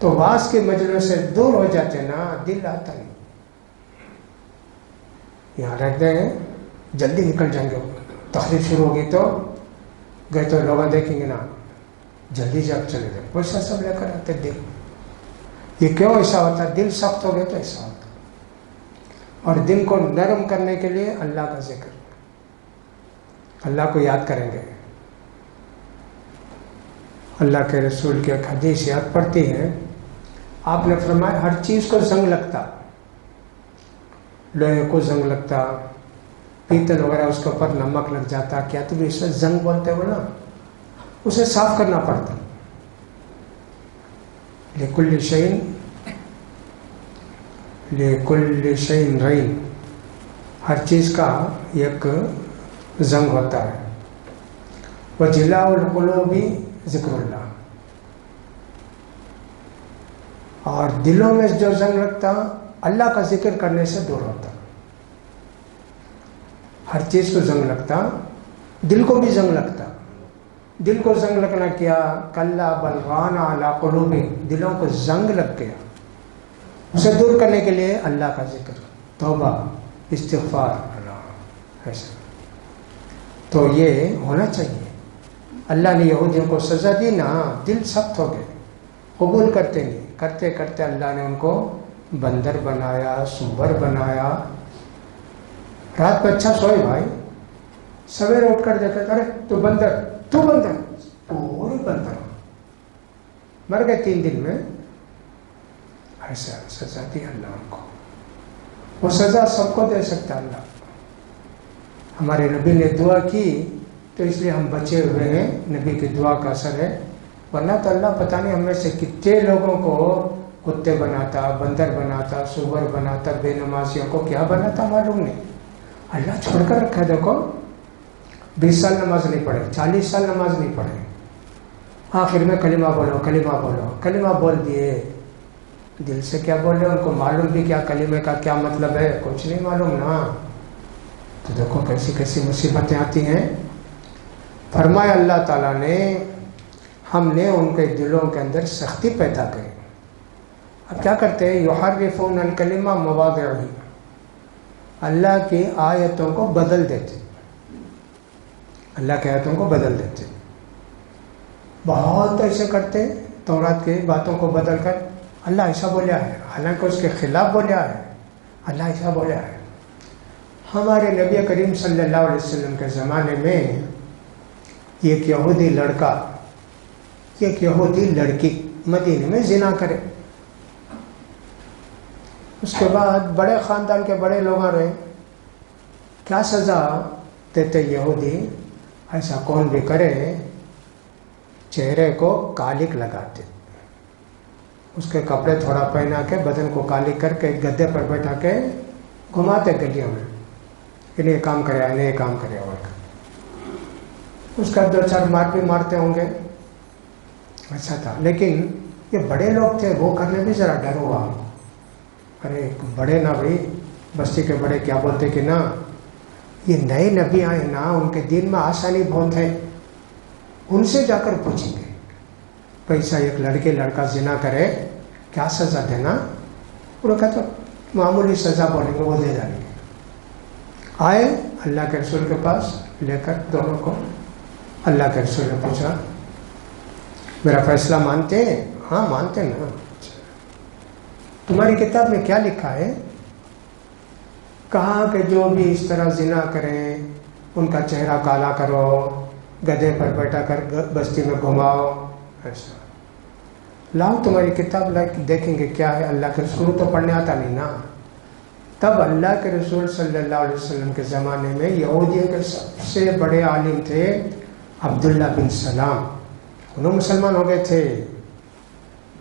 تو واس کے مجلس سے دور ہو جاتے نا، دل آتا نہیں، یہاں رہتے ہیں جلدی نکل جائیں گے، تقریر شروع ہوگی تو گئے تو لوگ دیکھیں گے نا، جلدی جب چلے گئے، ویسا سب لے کر آتے دل۔ یہ کیوں ایسا ہوتا ہے؟ دل سخت ہو گئے تو ایسا ہوتا ہے۔ اور دل کو نرم کرنے کے لیے اللہ کا ذکر، اللہ کو یاد کریں گے۔ اللہ کے رسول کی ایک حدیث یاد پڑتی ہے، آپ نے فرمایا ہر چیز کو زنگ لگتا، لوہے کو زنگ لگتا، پیتل وغیرہ اس کے اوپر نمک لگ جاتا، کیا تم اسے زنگ بولتے ہو نا، اسے صاف کرنا پڑتا۔ لکل شیء رین، ہر چیز کا ایک زنگ ہوتا ہے۔ وجلاء القلوب ذکر اللہ، اور دلوں میں جو زنگ لگتا اللہ کا ذکر کرنے سے دور ہوتا۔ ہر چیز کو زنگ لگتا، دل کو بھی زنگ لگتا، دل کو زنگ لگنا کیا، کلا بل ران علی قلوبہم، دلوں کو زنگ لگ گیا، اسے دور کرنے کے لیے اللہ کا ذکر، توبہ، استغفار، اللہ ایسا۔ تو یہ ہونا چاہیے۔ اللہ نے یہودیوں کو سزا دی نا، دل سخت ہو گئے، قبول کرتے نہیں، کرتے کرتے اللہ نے ان کو بندر بنایا، سور بنایا۔ رات میں اچھا سوئے بھائی، سویرے اٹھ کر دیکھا، ارے تو بندر، تو بندر، پورے بندر مر گئے 3 دن میں۔ ایسا سزا دی اللہ ان کو، وہ سزا سب کو دے سکتا اللہ۔ ہمارے نبی نے دعا کی تو اس لیے ہم بچے ہوئے ہیں، نبی کی دعا کا اثر ہے، ورنہ تو اللہ پتہ نہیں ہم میں سے کتنے لوگوں کو کتے بناتا، بندر بناتا، سور بناتا، بے نمازیوں کو کیا بناتا معلوم نہیں۔ اللہ چھوڑ کر رکھا ہے، دیکھو 20 سال نماز نہیں پڑھے، 40 سال نماز نہیں پڑھے، آخر میں کلمہ بولو، کلمہ بولو، کلمہ بول دیے، دل سے کیا بول رہے ہیں ان کو معلوم بھی کیا کلمے کا کیا مطلب ہے، کچھ نہیں معلوم نا۔ تو دیکھو کیسی کیسی مصیبتیں آتی ہیں۔ فرمایا اللہ تعالیٰ نے، ہم نے ان کے دلوں کے اندر سختی پیدا کری۔ اب کیا کرتے ہیں؟ یحرفون الکلمہ مواضعہ، اللہ کی آیتوں کو بدل دیتے، اللہ کی آیتوں کو بدل دیتے، بہت ایسے کرتے، تورات کی باتوں کو بدل کر اللہ ایسا بولیا ہے، حالانکہ اس کے خلاف بولیا ہے، اللہ ایسا بولیا ہے۔ ہمارے نبی کریم صلی اللہ علیہ وسلم کے زمانے میں ایک یہودی لڑکا، ایک یہودی لڑکی مدینے میں زنا کرے، اس کے بعد بڑے خاندان کے بڑے لوگ آ رہے، کیا سزا دیتے یہودی؟ ایسا کون بھی کرے چہرے کو کالک لگاتے، اس کے کپڑے تھوڑا پہنا کے بدن کو کالک کر کے گدے پر بیٹھا کے گھماتے گلیوں میں، انہیں یہ کام کرے، انہیں یہ کام کرے، اور اس کا 2-4 مار بھی مارتے ہوں گے، اچھا تھا۔ لیکن یہ بڑے لوگ تھے، وہ کرنے بھی ذرا ڈر ہوا، ارے بڑے نا بھائی، بستی کے بڑے کیا بولتے کہ نا یہ نئے نبی آئے نا، ان کے دین میں آسانی بہت ہے، ان سے جا کر پوچھیں گے پیسہ ایک لڑکا زنا کرے کیا سزا دینا؟ انہوں نے کہا تو معمولی سزا بولیں گے، وہ دے جائیں گے۔ آئے اللہ کے رسول کے پاس لے کر دونوں کو، اللہ کے رسول نے پوچھا میرا فیصلہ مانتے ہیں؟ ہاں مانتے نا۔ تمہاری کتاب میں کیا لکھا ہے؟ کہا کہ جو بھی اس طرح زنا کریں ان کا چہرہ کالا کرو، گدھے پر بیٹھا کر بستی میں گھماؤ، ایسا۔ لاؤ تمہاری کتاب دیکھیں گے کیا ہے۔ اللہ کے رسول تو پڑھنے آتا نہیں نا۔ تب اللہ کے رسول صلی اللہ علیہ وسلم کے زمانے میں یہودیوں کے سب سے بڑے عالم تھے عبداللہ بن سلام، انہوں مسلمان ہو گئے تھے،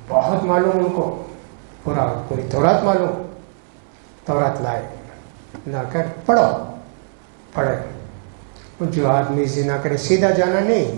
بہت معلوم ان کو، پوری تورات معلوم، تورات لائے، لا کر پڑھے۔ جو آدمی زنا کرے سیدھا جانا نہیں،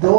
2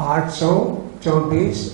824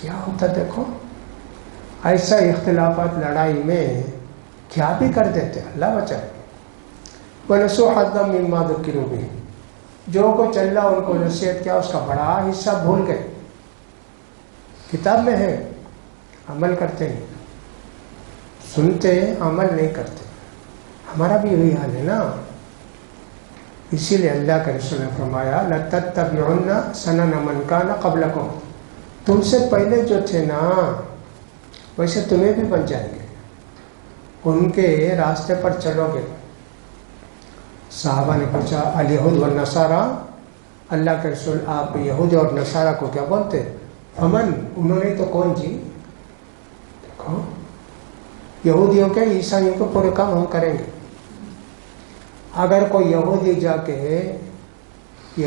کیا ہوتا دیکھو، ایسا اختلافات لڑائی میں کیا بھی کر دیتے، اللہ بچائے. وَنَسُوا حَظًّا مِّمَّا ذُكِّرُوا بِهِ، جو کچھ اللہ ان کو نصیحت کیا اس کا بڑا حصہ بھول گئے. کتاب میں ہے، عمل کرتے نہیں، سنتے عمل نہیں کرتے. ہمارا بھی یہی حال ہے نا. اسی لیے اللہ کے رسول نے فرمایا لَتَتَّبِعُنَّ سَنَنَ مَنْ كَانَ قَبْلَكُمْ، تم سے پہلے جو تھے نا ویسے تمہیں بھی بن جائیں گے، ان کے راستے پر چلو گے. صحابہ نے پوچھا الیہود والنصارى، اللہ کے رسول آپ یہود اور نصارہ کو کیا بولتے؟ فمن، انہوں نے تو کون جی؟ دیکھو یہودیوں کے عیسائیوں کو پورے کام ہم کریں گے. اگر کوئی یہودی جا کے یہ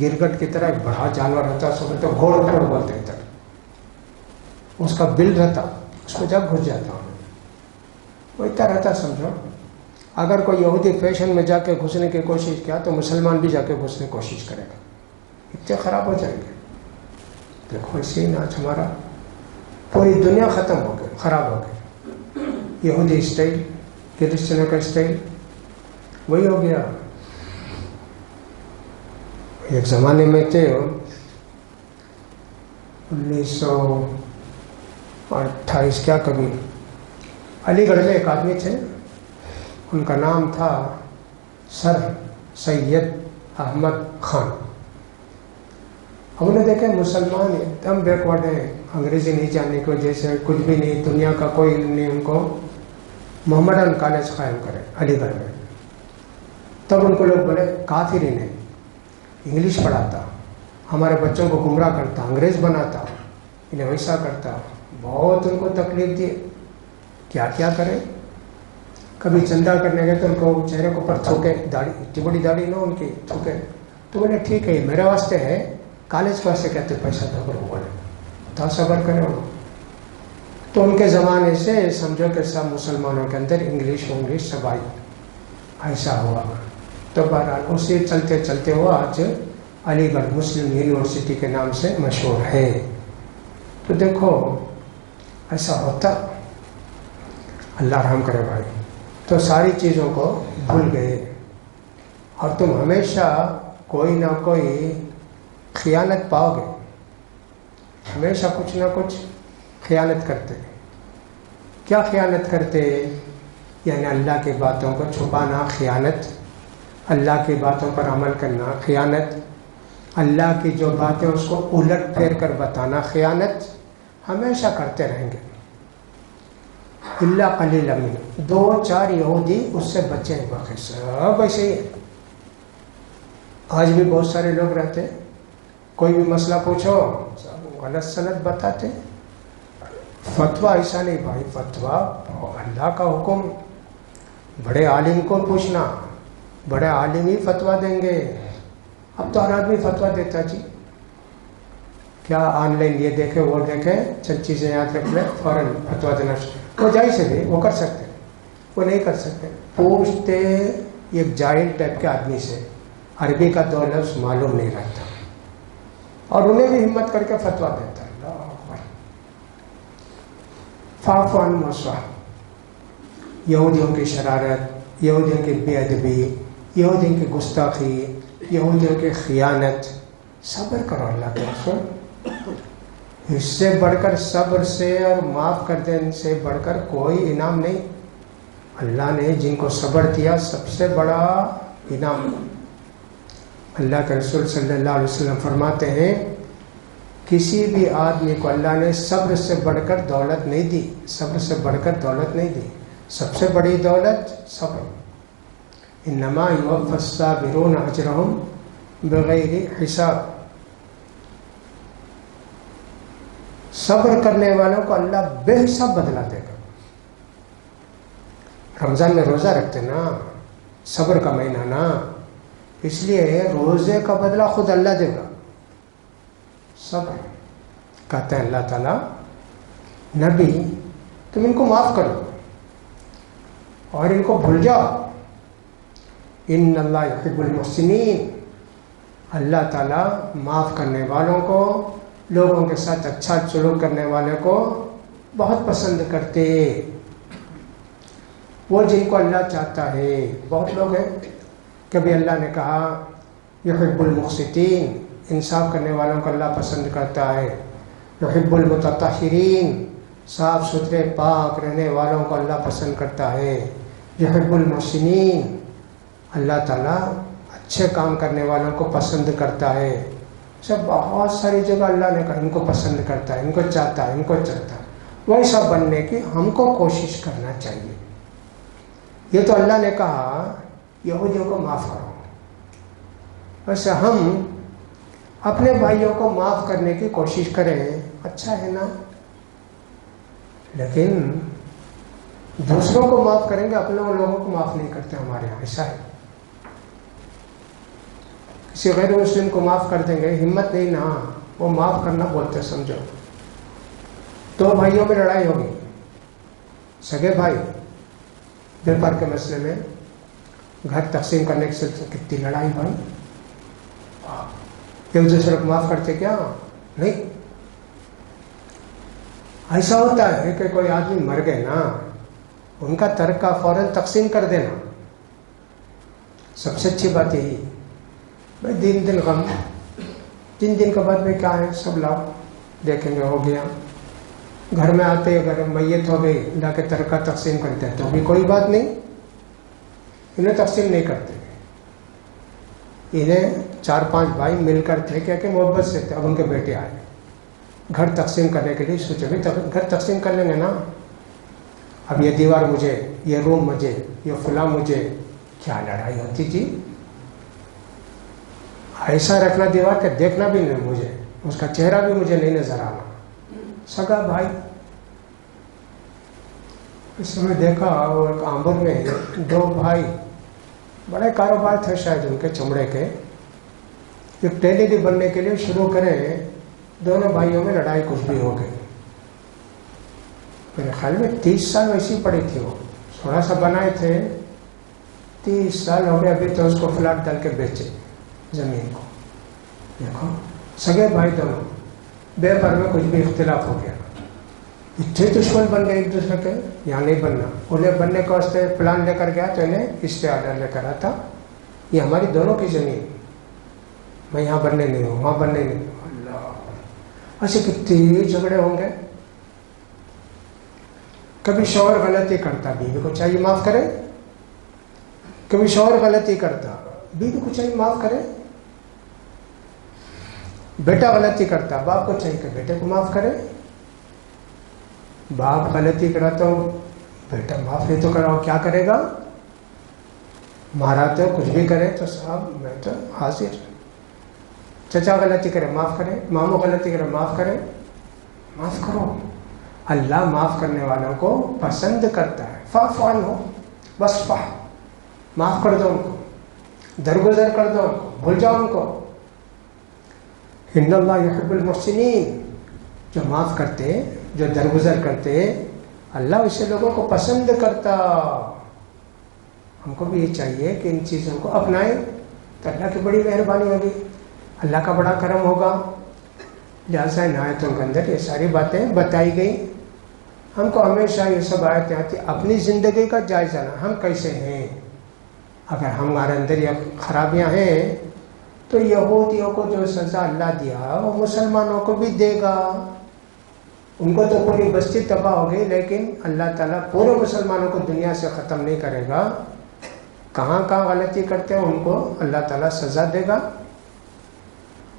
گرگٹ کی طرح ایک بڑا جانور رہتا سو تو گھوڑ گھوڑ بولتے ہیں، اس کا بل رہتا، اس کو جب گھس جاتا وہ اتنا رہتا سمجھو. اگر کوئی یہودی فیشن میں جا کے گھسنے کی کوشش کیا تو مسلمان بھی جا کے گھسنے کی کوشش کرے گا، اتنے خراب ہو جائیں گے. دیکھو اسی آج ہمارا پوری دنیا ختم ہو گئی، خراب ہو گئی. یہودی اسٹائل، کرسچنوں کا اسٹائل وہی ہو گیا. ایک زمانے میں تھے 1928 کیا کبھی، علی گڑھ میں ایک آدمی تھے، ان کا نام تھا سر سید احمد خان. ہم نے دیکھے مسلمان ایک دم بیکورڈ ہیں، انگریزی نہیں جاننے کی وجہ سے، کچھ بھی نہیں، دنیا کا کوئی علم نہیں ان کو. محمدن کالج قائم کرے علی گڑھ میں. تب ان کو لوگ بولے کافر ہی نہیں، انگلش پڑھاتا، ہمارے بچوں کو گمراہ کرتا، انگریز بناتا، انہیں ویسا کرتا. بہت ان کو تکلیف دی، کیا کیا کرے. کبھی چندہ کرنے گئے تو ان کو چہرے کو پر تھوکے، داڑھی اتنی بڑی داڑھی نہ ان کی، تھوکے. تو بولے ٹھیک ہے یہ میرے واسطے ہے، کالج کے واسطے کہتے پیسہ دو کرو. بولے تو صبر کرے انہوں. تو ان کے زمانے سے سمجھو کہ سب مسلمانوں کے اندر انگلش سب آئی، ایسا ہوا. تو بہرحال اسی چلتے چلتے وہ آج علی گڑھ مسلم یونیورسٹی کے نام سے مشہور ہے. تو دیکھو ایسا ہوتا، اللہ رحم کرے بھائی. تو ساری چیزوں کو بھول گئے، اور تم ہمیشہ کوئی نہ کوئی خیانت پاؤ گے، ہمیشہ کچھ نہ کچھ خیانت کرتے. کیا خیانت کرتے؟ یعنی اللہ کی باتوں کو چھپانا خیانت، اللہ کی باتوں پر عمل کرنا خیانت، اللہ کی جو باتیں اس کو الٹ پھیر کر بتانا خیانت. ہمیشہ کرتے رہیں گے. اللہ قلیل من، 2-4 یہودی اس سے بچے ہیں، باقی سب ایسے ہی. آج بھی بہت سارے لوگ رہتے، کوئی بھی مسئلہ پوچھو سب غلط سند بتاتے. فتویٰ ایسا نہیں بھائی، فتویٰ اللہ کا حکم، بڑے عالم کو پوچھنا، بڑے عالم ہی فتویٰ دیں گے. اب تو ہر آدمی فتویٰ دیتا جی، کیا آن لائن یہ دیکھے وہ دیکھے، چند چیزیں یاد رکھ لیں فوراً فتویٰ دینا. وہ جائز ہے، وہ کر سکتے، وہ نہیں کر سکتے. پوچھتے ایک جاہل ٹائپ کے آدمی سے، عربی کا 2 لفظ معلوم نہیں رہتا، اور انہیں بھی ہمت کر کے فتویٰ دیتا. اللہ اکبر. فاعف عنہم واصفح. یہودیوں کی شرارت، یہودیوں کی بے ادبی، یہودیوں کی گستاخی، یہودیوں کی خیانت، صبر کرو. اللہ کے رسول اس سے بڑھ کر، صبر سے اور معاف کر دینے سے بڑھ کر کوئی انعام نہیں. اللہ نے جن کو صبر دیا سب سے بڑا انعام. اللہ کے رسول صلی اللہ علیہ وسلم فرماتے ہیں کسی بھی آدمی کو اللہ نے صبر سے بڑھ کر دولت نہیں دی، صبر سے بڑھ کر دولت نہیں دی. سب سے بڑی دولت صبر. انما یوفی الصابرون اجرهم بغیر حساب. صبر کرنے والوں کو اللہ بے حساب بدلا دے گا. رمضان میں روزہ رکھتے نا، صبر کا مہینہ نا، اس لیے روزے کا بدلہ خود اللہ دے گا. صبر کہتے ہیں اللہ تعالیٰ نبی تم ان کو معاف کرو اور ان کو بھول جاؤ. ان اللہ یحب المحسنین. اللہ تعالیٰ معاف کرنے والوں کو، لوگوں کے ساتھ اچھا سلوک کرنے والے کو بہت پسند کرتے، وہ جن کو اللہ چاہتا ہے۔ بہت لوگ ہیں، کبھی اللہ نے کہا یحب المقسطین، انصاف کرنے والوں کو اللہ پسند کرتا ہے، یحب المتطہرین، صاف ستھرے پاک رہنے والوں کو اللہ پسند کرتا ہے، یحب المحسنین، اللہ تعالیٰ اچھے کام کرنے والوں کو پسند کرتا ہے۔ سب بہت ساری جگہ اللہ نے کہا ان کو پسند کرتا ہے، ان کو چاہتا ہے، ان کو چاہتا ہے۔ ویسا بننے کی ہم کو کوشش کرنا چاہیے۔ یہ تو اللہ نے کہا یہودیوں کو معاف کرو، ویسے ہم اپنے بھائیوں کو معاف کرنے کی کوشش کریں، اچھا ہے نا، لیکن دوسروں کو معاف کریں گے، اپنے لوگوں کو معاف نہیں کرتے ہمارے یہاں، ایسا ہے۔ کسی غیر مسلم کو معاف کر دیں گے، ہمت نہیں نا، وہ معاف کرنا بولتے سمجھو۔ دو بھائیوں میں لڑائی ہوگی، سگے بھائی، بیپار کے مسئلے میں گھر تقسیم کرنے کے سلسلے کتنی لڑائی بھائی، ایک دوسرے کو معاف کرتے کیا؟ نہیں۔ ایسا ہوتا ہے کہ کوئی آدمی مر گئے نا، ان کا ترکہ فوراً تقسیم کر دینا، سب سے اچھی بات یہی۔ بھائی دن غم، 3 دن کے بعد میں کیا ہے، سب لاؤ دیکھیں گے، ہو گیا۔ گھر میں آتے، اگر میت ہو گئی، لا کے ترکہ تقسیم کرتے ہیں تو بھی کوئی بات نہیں، انہیں تقسیم نہیں کرتے۔ انہیں 4-5 بھائی مل کر تھے کہ محبت سے تھے، اب ان کے بیٹے آئے گھر تقسیم کرنے کے لیے، سوچے بھی گھر تقسیم کر لیں گے نا، اب یہ دیوار مجھے، یہ روم مجھے، یہ فلاں مجھے، کیا لڑائی ہوتی تھی۔ ایسا رکھنا دیوار کے دیکھنا بھی نہیں مجھے، اس کا چہرہ بھی مجھے نہیں نظر آنا، سگا بھائی۔ اس میں دیکھا اور آمبر میں 2 بھائی، بڑے کاروبار تھے شاید ان کے چمڑے کے، ایک ٹیلی بننے کے لیے شروع کریں، دونوں بھائیوں میں لڑائی کچھ بھی ہو گئی۔ میرے خیال میں 30 سال ویسی پڑی تھی، وہ تھوڑا سا بنائے تھے، 30 سال ہو گئے، ابھی تو اس کو فلاٹ ڈال کے بیچے زمین کو۔ دیکھو سگے بھائی دونوں، بے پر میں کچھ بھی اختلاف ہو گیا، اتنے دشمن بن گئے ایک دوسرے کے، یہاں نہیں بننا۔ انہیں بننے کے واسطے پلان لے کر گیا تو انہیں اسٹے آرڈر لے کر آتا، یہ ہماری دونوں کی زمین، میں یہاں بننے نہیں ہوں، وہاں بننے نہیں ہوں۔ اللہ، ایسے کتنے جھگڑے ہوں گے۔ کبھی شوہر غلطی کرتا، بیوی کو چاہیے معاف کرے، کبھی شوہر غلطی کرتا، بیوی کو چاہیے معاف کرے، بیٹا غلطی کرتا، باپ کو چاہیے کہ بیٹے کو معاف کرے، باپ غلطی کرا تو بیٹا معاف نہیں تو کراؤ، کیا کرے گا، مارا تو کچھ بھی کرے تو صاحب میں تو حاضر۔ چچا غلطی کرے معاف کرے، ماموں غلطی کرے معاف کرے، معاف کرو۔ اللہ معاف کرنے والوں کو پسند کرتا ہے۔ فاعف عنہم واصفح، معاف کر دو ان کو، درگزر کر دو ان کو، بھول جاؤ ان کو۔ ان اللہ یحب المحسنین، جو معاف کرتے، جو درگزر کرتے، اللہ اسے لوگوں کو پسند کرتا۔ ہم کو بھی یہ چاہیے کہ ان چیزوں کو اپنائیں تو اللہ کی بڑی مہربانی ہوگی، اللہ کا بڑا کرم ہوگا۔ لہٰذا ان آیتوں کے اندر یہ ساری باتیں بتائی گئی۔ ہم کو ہمیشہ یہ سب آیتیں آتی اپنی زندگی کا جائزہ لینا، ہم کیسے ہیں۔ اگر ہمارے اندر یہ خرابیاں ہیں تو یہودیوں کو جو سزا اللہ دیا وہ مسلمانوں کو بھی دے گا۔ ان کو تو پوری بستی تباہ ہو گئی، لیکن اللہ تعالیٰ پورے مسلمانوں کو دنیا سے ختم نہیں کرے گا۔ کہاں کہاں غلطی کرتے ہیں ان کو اللہ تعالیٰ سزا دے گا۔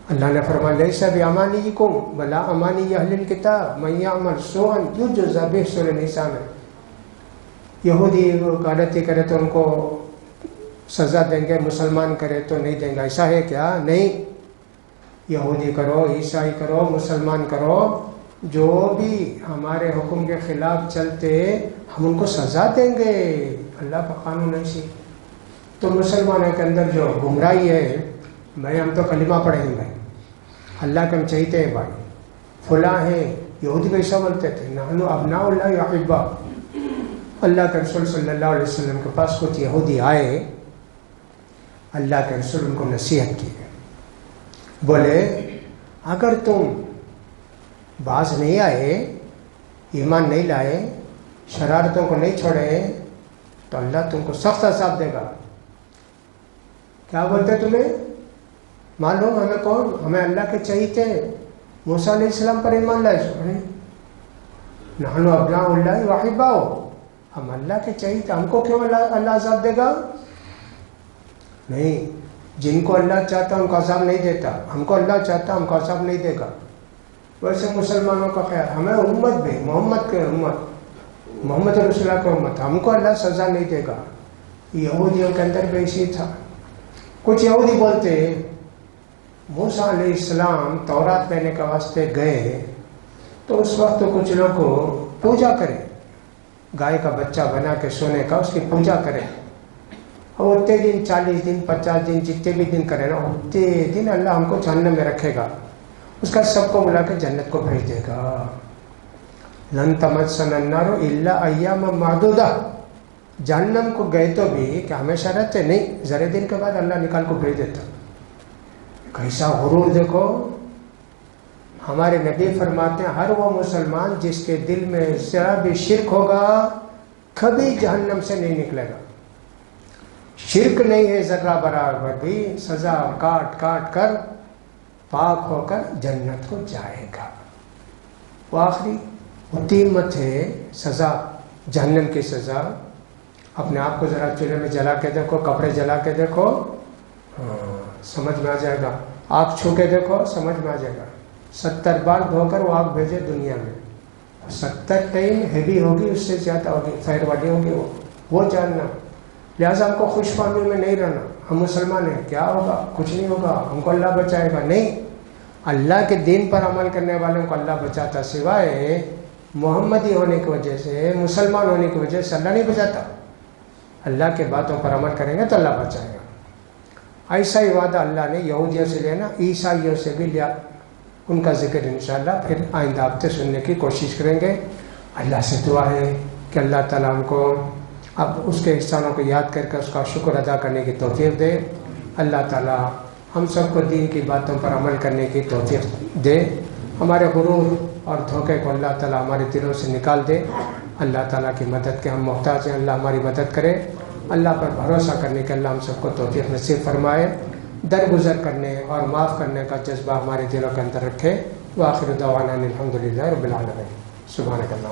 اللہ نے فرمایا لیس بامانیکم بلا امانی اہل الکتاب من یعمل سوءا یجزا بہ، سورہ نساء میں۔ یہودی غلطی کرے تو ان کو سزا دیں گے، مسلمان کرے تو نہیں دیں گے، ایسا ہے کیا؟ نہیں، یہودی کرو، عیسائی کرو، مسلمان کرو، جو بھی ہمارے حکم کے خلاف چلتے ہم ان کو سزا دیں گے، اللہ کا قانون ایسی۔ تو مسلمانوں کے اندر جو گمراہی ہے، بھائی ہم تو کلمہ پڑھیں گے، اللہ کے ہم چاہتے ہیں، بھائی فلاں ہیں، یہودی کیسا بولتے تھے، نحن ابناء اللہ واحبہ۔ اللہ کے رسول صلی اللہ علیہ وسلم کے پاس کچھ یہودی آئے، اللہ کے رسول ان کو نصیحت کی، بولے اگر تم باز نہیں آئے، ایمان نہیں لائے، شرارتوں کو نہیں چھوڑے تو اللہ تم کو سخت عذاب دے گا۔ کیا بولتے تمہیں؟ معلوم ہمیں کون؟ ہمیں اللہ کے چہیتے موسیٰ علیہ السلام پر ایمان لائے، نحن ابناء اللہ واحباؤ، ہم اللہ کے چہیتے، ہم کو کیوں اللہ عذاب دے گا؟ نہیں، جن کو اللہ چاہتا ان کو عذاب نہیں دیتا، ہم کو اللہ چاہتا ہم کو عذاب نہیں دے گا۔ ویسے مسلمانوں کا خیال، ہمیں امت بھی، محمد کے امت، محمد رسول اللہ کی امت، ہم کو اللہ سزا نہیں دے گا۔ یہودیوں کے اندر بھی اسی تھا۔ کچھ یہودی بولتے موسیٰ علیہ السلام تورات لینے کے واسطے گئے تو اس وقت کچھ لوگ کو پوجا کرے، گائے کا بچہ بنا کے سونے کا، اس کی پوجا کرے، اور اتنے دن 40 دن 50 دن جتنے بھی دن کرے نا، اتنے دن اللہ ہم کو جہنم میں رکھے گا، اس کا سب کو بلا کے جنت کو بھیج دے گا۔ لن تمسنا النار الا ایاما معدودہ، جہنم کو گئے تو بھی کہ ہمیشہ رہتے نہیں، ذرے دن کے بعد اللہ نکال کو بھیج دیتا۔ کیسا غرور دیکھو! ہمارے نبی فرماتے ہیں ہر وہ مسلمان جس کے دل میں ذرا بھی شرک ہوگا کبھی جہنم سے نہیں نکلے گا۔ شرک نہیں ہے ذرہ برابر بھی، سزا کاٹ کاٹ کر پاک ہو کر جنت کو جائے گا۔ وہ آخری وہ 3 مت ہے سزا، جہنم کی سزا۔ اپنے آپ کو ذرا چولہے میں جلا کے دیکھو، کپڑے جلا کے دیکھو، سمجھ میں آ جائے گا۔ آگ چھو کے دیکھو، سمجھ میں آ جائے گا۔ 70 بار دھو کر وہ آگ بھیجے دنیا میں، 70 ٹائم ہیوی ہوگی، اس سے زیادہ ہوگی، فائر والی ہوگی وہ جاننا۔ لہٰذا ہم کو خوش فہمی میں نہیں رہنا، ہم مسلمان ہیں، کیا ہوگا؟ کچھ نہیں ہوگا، ہم کو اللہ بچائے گا۔ نہیں، اللہ کے دین پر عمل کرنے والوں کو اللہ بچاتا، سوائے محمدی ہونے کی وجہ سے، مسلمان ہونے کی وجہ سے اللہ نہیں بچاتا۔ اللہ کے باتوں پر عمل کریں گے تو اللہ بچائے گا۔ ایسا ہی وعدہ اللہ نے یہودیوں سے لینا، عیسائیوں سے بھی لیا۔ ان کا ذکر انشاءاللہ پھر آئندہ ہفتے سننے کی کوشش کریں گے۔ اللہ سے دعا ہے کہ اللہ تعالیٰ ہم کو اب اس کے احسانوں کو یاد کر کے اس کا شکر ادا کرنے کی توفیق دے۔ اللہ تعالیٰ ہم سب کو دین کی باتوں پر عمل کرنے کی توفیق دے۔ ہمارے غرور اور دھوکے کو اللہ تعالیٰ ہمارے دلوں سے نکال دے۔ اللہ تعالیٰ کی مدد کے ہم محتاج ہیں، اللہ ہماری مدد کرے۔ اللہ پر بھروسہ کرنے کے اللہ ہم سب کو توفیق نصیب فرمائے۔ درگزر کرنے اور معاف کرنے کا جذبہ ہمارے دلوں کے اندر رکھے۔ وآخر دعوانا الحمدللہ رب العالمین۔ سبحانک اللہ۔